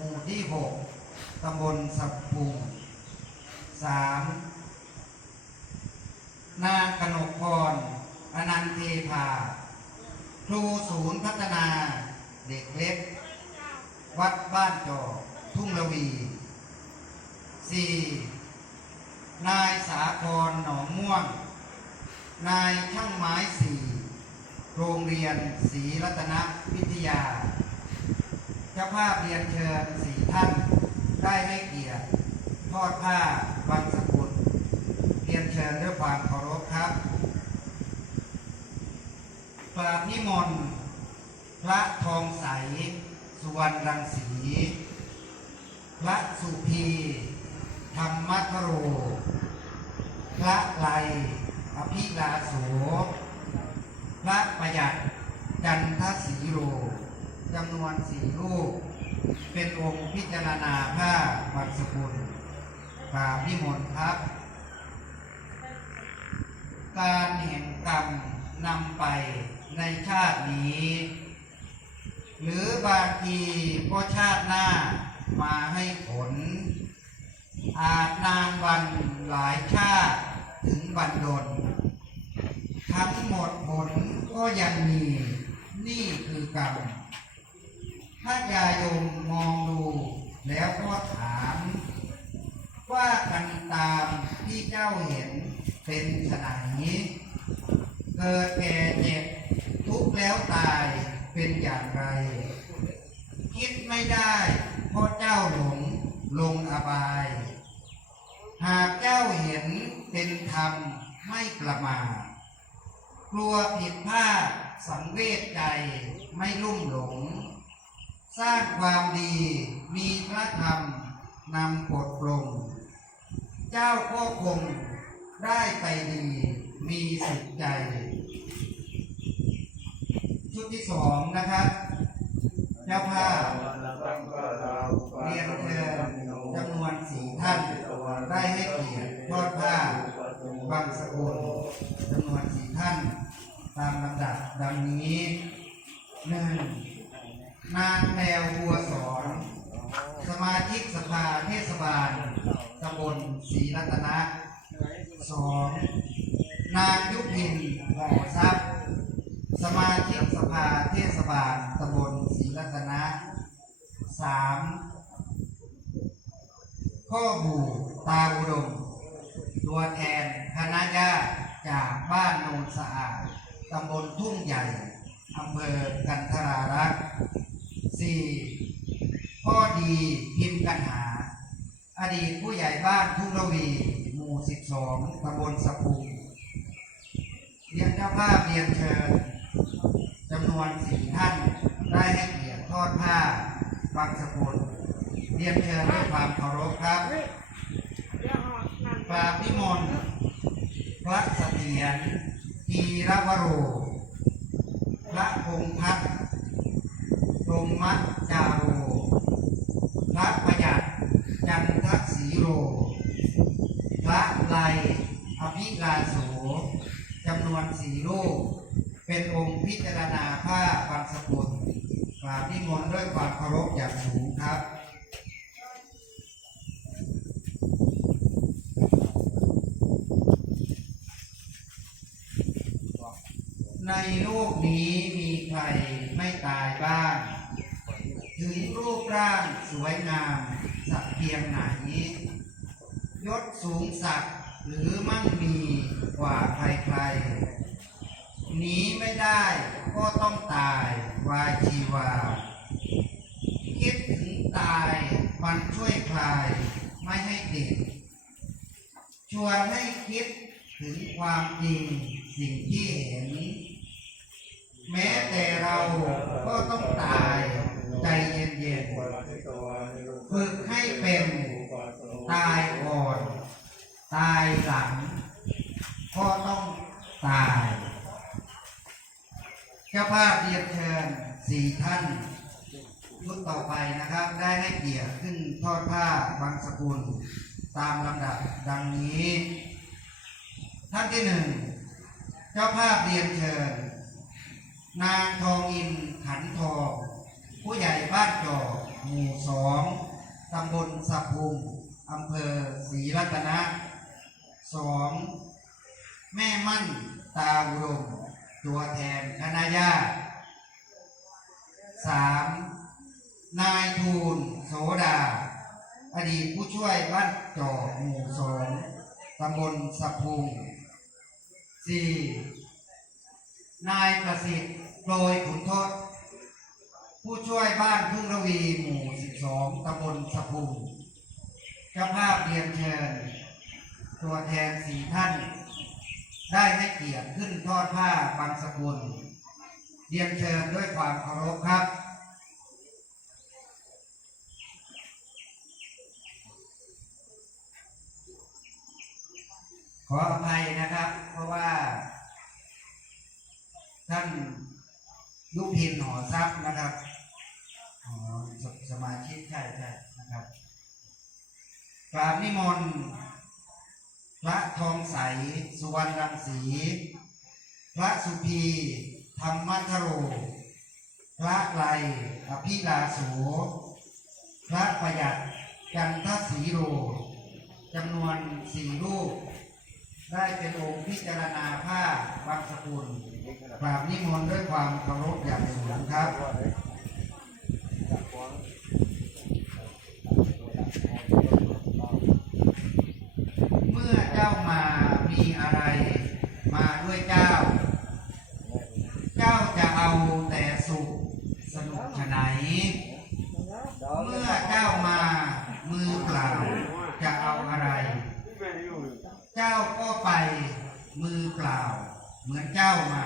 หมู่ที่หกตำบลสับปุงสามนางกนกพรอนันเทพา ครูศูนย์พัฒนา เด็กเล็ก วัดบ้านจอกทุ่งละวี 4. นายสาครหนองม่วง นายช่างไม้สี่ โรงเรียนศรีรัตนวิทยา จ้าภาพเรียนเชิญสี่ท่าน ได้ให้เกียรติทอดผ้าบางสกุลเรียนเชิญด้วยความเคารพครับกราบนิมนต์พระทองใส สุวรรณรังสี พระสุพีธรรมคโร พระไลอภิลาโส พระประหยัดจันทสีโร จำนวนสี่รูป เป็นองค์พิจารณาผ้าบังสกุลกาบนิมนต์ครับการแห่งกรรมนำไปในชาตินี้ หรือบางทีก็ชาติหน้ามาให้ผล อาจนานวันหลายชาติถึงวันดน ทั้งหมดผลก็ยังมีนี่คือกรรม ถ้ายายมมองดู แล้วก็ถาม ว่ากันตามที่เจ้าเห็นเป็นขนาดนี้ เกิดแก่เจ็บทุกข์แล้วตายเป็นอย่างไร คิดไม่ได้เพราะเจ้าหลงลงอบาย หากเจ้าเห็นเป็นธรรมไม่ประมาทกลัวผิดพลาดสังเวชใจไม่ลุ่มหลง สร้างความดีมีพระธรรมนำกดลง เจ้าก็คงได้ไปดีมีสุขใจ ชุดที่สองนะครับเจ้าภาพเรียนเชิญจำนวนสี่ท่านได้ให้เกียรติทอดผ้าบางสกุลจำนวนสี่ท่าน ตามลำดับดังนี้หนึ่ง นางแมวบัวสอนสมาชิกสภาเทศบาลตำบลศรีรัตนะสองนางยุพินห่อทรัพย์ สมาชิกสภาเทศบาลตำบลศรีรัตนะสามพ่อบูตาอุดมตัวแทนคณะญาติจากบ้านโนนสะอาดตำบลทุ่งใหญ่อำเภอกันทรารักษ์ สี่พ่อดีพิมพ์กันหา อดีตผู้ใหญ่บ้านทุ่งระวี หมู่12ตำบลสะพุงเรียนเจ้าภาพเรียนเชิญจำนวนสี่ท่านได้ให้เกียรติทอดผ้าบางสกุลเรียนเชิญด้วยความเคารพครับกราบนิมนต์พระเสถียรทีรวโร พระพงษ์พัฒน์ ตรงมัจจาโร พระประหยัดจันทสีโร พระไลยอภิลาโสจำนวนสี่รูป เป็นองค์พิจารณาผ้าบางสกุลกราบนิมนต์ด้วยความเคารพอย่างสูงครับในโลกนี้มีใครไม่ตายบ้าง ถึงรูปร่างสวยงามสักเพียงไหนยศสูงสักหรือมั่งมีกว่าใครๆหนีไม่ได้ก็ต้องตายวายชีวา คิดถึงตายมันช่วยคลายไม่ให้ติด ชวนให้คิดถึงความจริงสิ่งที่เห็น แม้แต่เราก็ต้องตาย ใจเย็นๆฝึกให้เป็นตายก่อนตายหลัง ก็ต้องตายเจ้าภาพเรียนเชิญสี่ท่านชุดต่อไปนะครับ ได้ให้เกียรติขึ้นทอดผ้าบางสกุล ตามลำดับดังนี้ ท่านที่หนึ่งเจ้าภาพเรียนเชิญ นางทองอินขันทอง ผู้ใหญ่บ้านจอหมู่สองตำบลสับพุงอำเภอศรีรัตนะสองแม่มั่นตาอุดมตัวแทนคณะญาติสามนายทูลโสดา อดีตผู้ช่วยบ้านจอหมู่สองตำบลสับพุงสี่นายประสิทธิ์โปรยขุนทศ ผู้ช่วยบ้านทุ่งระวีหมู่ 12 ตำบลสะพุงเจ้าภาพเรียนเชิญ ตัวแทนสี่ท่าน ได้ให้เกียรติขึ้นทอดผ้าบางสกุล เรียนเชิญด้วยความเคารพครับขออภัยนะครับ เพราะว่า ท่านยุพินหอทรัพย์นะครับอ๋อสสมาชิกใช่ใช่นะครับกราบ นิมนต์พระทองใส สุวรรณรังสี พระสุพี ธรรมทโร พระไลอภิลาโส พระประหยัดจันทศีโรจำนวนสี่รูป ได้เป็นองค์พิจารณาผ้าบางสกุลกราบนิมนต์ด้วยความเคารพอย่างสูงครับ เมื่อเจ้ามา มีอะไร มาด้วยเจ้า เจ้าจะเอาแต่สุขสนุกฉะไหน เมื่อเจ้ามามือเปล่าจะเอาอะไร เจ้าก็ไปมือเปล่า เหมือนเจ้ามา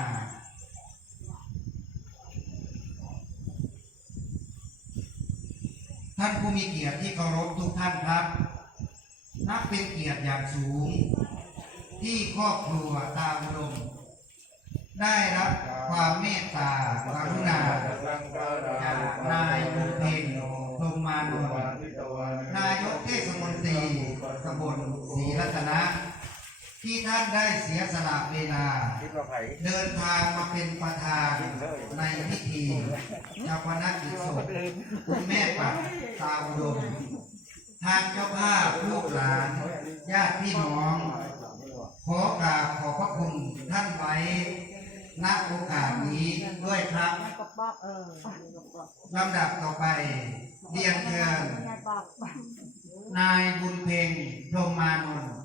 ท่านผู้มีเกียรติที่เคารพทุกท่านครับ นับเป็นเกียรติอย่างสูง ที่ครอบครัวตาอุดม ได้รับความเมตตากรุณาจากนายบุญเพ็งลงมานนนายกเทศมนตรีตำบลศรีรัตนะ ที่ท่านได้เสียสละเวลา เดินทางมาเป็นประธานในพิธีชาปนกิจศพคุณแม่ปัดตาอุดมทางเจ้าภาพลูกหลาน ญาติพี่น้อง ขอกราบขอบพระคุณท่านไว้ณโอกาสนี้ด้วยครับลำดับต่อไปเรียนเชิญนายบุญเพ็งพรหมานนท์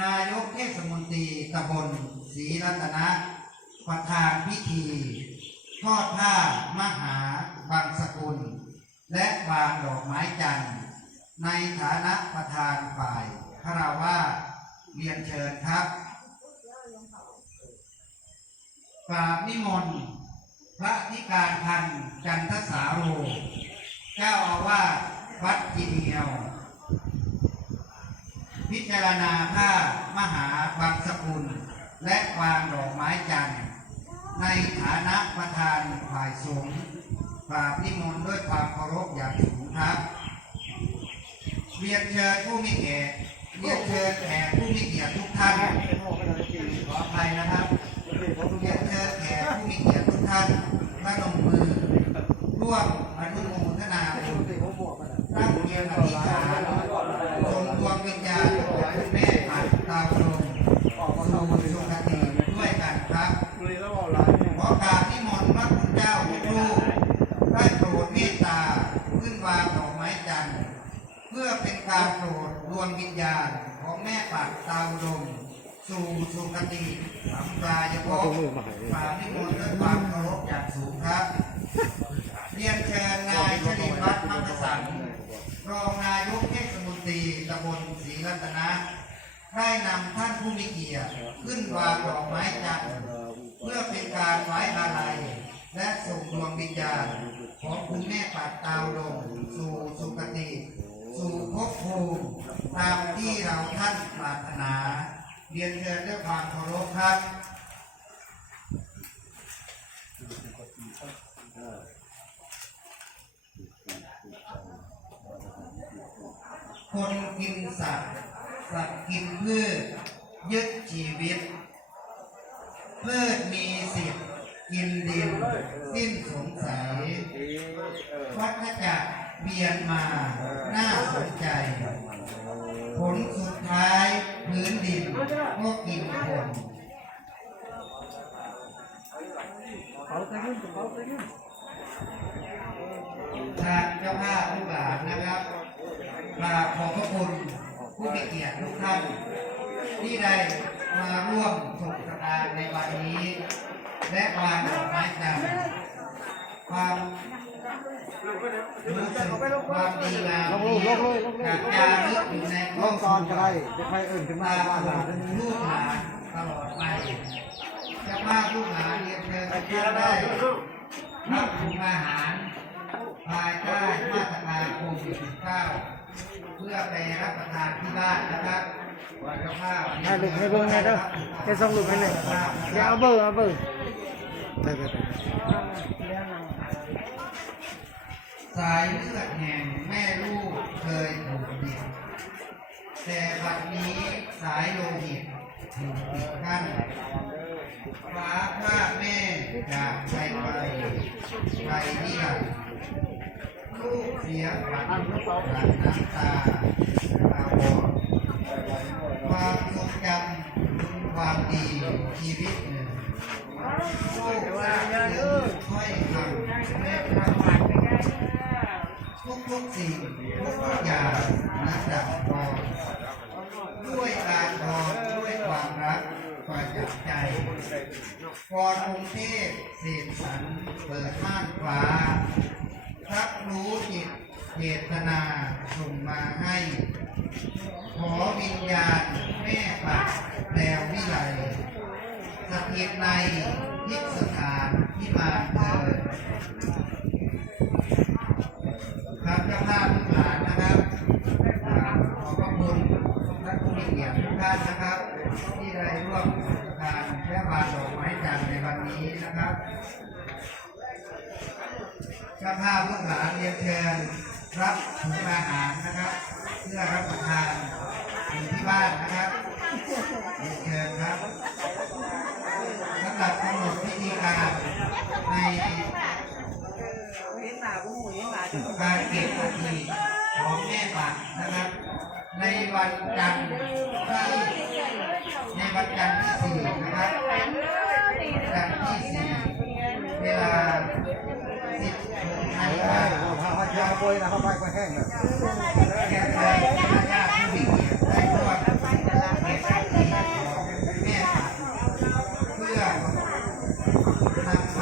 นายกเทศมนตรีตำบลศรีรัตนะ ประธานพิธี ทอดผ้ามหาบางสกุล และวางดอกไม้จันทร์ในฐานะประธานฝ่ายพระราวาส เรียนเชิญครับกราบนิมนต์พระธิการพันธ์จันทสาโร เจ้าอาวาสวัดจีเนียว พิจารณาผ้ามหาบางสกุล และวางดอกไม้จันทร์ในฐานะประธานฝ่ายสงฆ์กราบนิมนต์ด้วยความเคารพอย่างสูงครับ เรียนเชิญผู้มีเกียรติ เรียนเชิญแขกผู้มีเกียรติทุกท่าน ขออภัยนะครับ เรียนเชิญแขกผู้มีเกียรติทุกท่านพระนมมือ ร่วมอนุโมทนาบุญตั้งเกียรติอธิษฐานส่งดวงวิญญาณของคุณแม่ผ่านดาวดวงสู่สุคติด้วยกันครับ ขอกราบนิมนต์พระคุณเจ้าทุกรูปได้โปรดเมตตาขึ้นวางดอกไม้จันทร์ เพื่อเป็นการโปรดดวงวิญญาณของแม่ปัดดาวดงสู่สุคติสัมปรายภพกราบนิมนต์ด้วยความเคารพอย่างสูงครับ เรียนเชิญนายชลินวัฒน์มังคสันรองนายกเทศมนตรีตำบลศรีรัตนะ ได้นำท่านผู้มีเกียรติขึ้นวางดอกไม้จันทร์เพื่อเป็นการไว้อาลัยและส่งดวงวิญญาณของคุณแม่ปัดดาวดงสู่สุคติ สู่ภพภูมิตามที่เราท่านปรารถนา เรียนเชิญด้วยความเคารพครับคนกินสัตว์สัตว์กินพืชยึดชีวิต พืชมีสิทธิ์กินดินสิ้นสงสัยวัฏจักร เวียนมาน่าสนใจ ผลสุดท้ายพื้นดินก็กินคนทางเจ้าภาพผู้บาทนะครับกราบขอบพระคุณผู้มีเกียรติทุกท่านที่ได้มาร่วมส่งสการในวันนี้ และวางดอกไม้จันทร์ความ ความดีงามนี้จากจารึกอยู่ในลงตอนก็ได้จะค่อยเอิ่นขึ้นมาตาบ้านหลาานลูกหาตลอดไปจ้าภาลูกหาเรียนเชิญทุกท่านได้รับปรุงอาหารภายใต้มาตรการโควิด19เพื่อไปรับประทานที่บ้านนะครับวันเจ้าภาพ ให้ลูกให้เบิ่งให้เด้อให้ส่งลูกให้หน่อยอย่าเอาเบอร์เอาเบอร์ได้ได้ได้ สายเลือดแห่งแม่ลูกเคยถูกบิดแต่บัดนี้สายโลหิตถูกปิดกั้นฟ้าพาแม่จากใจไปไปนิรันดร์ลูกเสียขวัญหลังน้ำตาตาบอดความทรงจำความดีชีวิตหนึ่งลูกสร้างเรื่องถ้อยคำและพระวันทุก ทุกๆสิ่งทุกอย่างนักดับพรด้วยการพรด้วยความรักประจักษ์ใจพรองค์เทพเสกสรรเปิดม่านฟ้ารับรู้จิตเจตนาส่งมาให้ ขอวิญญาณแม่ปักแปลววิไลสถิตในทิศสถานที่มาเกิด ครับเจ้าภาพทุกหลานนะครับอ่าขอบพระคุณท่านผู้มีเกียรติทุกท่านนะครับ ที่ได้ร่วมการแค่วาดอกไม้จันทร์ในวันนี้นะครับเจ้าภาพลูกหลานเรียนเชิญรับถุงอาหารนะครับ เพื่อรับประทานอยู่ที่บ้านนะครับเรียนเชิญครับสำหรับกำหนดพิธีการใน การเก็บนาทีของแม่ปักนะครับ ในวันจันทร์ที่ในวันจันทร์ที่สี่นะครับจันทร์ที่สี่เวลาสิบหกนาฬิกาเอาผ้าผ้าเช็ดเอาโปนะเขาไปก็แห้งเลยแก่ใจญาติผู้มีเกียรติได้ร่วมเก็บนทีของแม่ปักเพื่อนำไป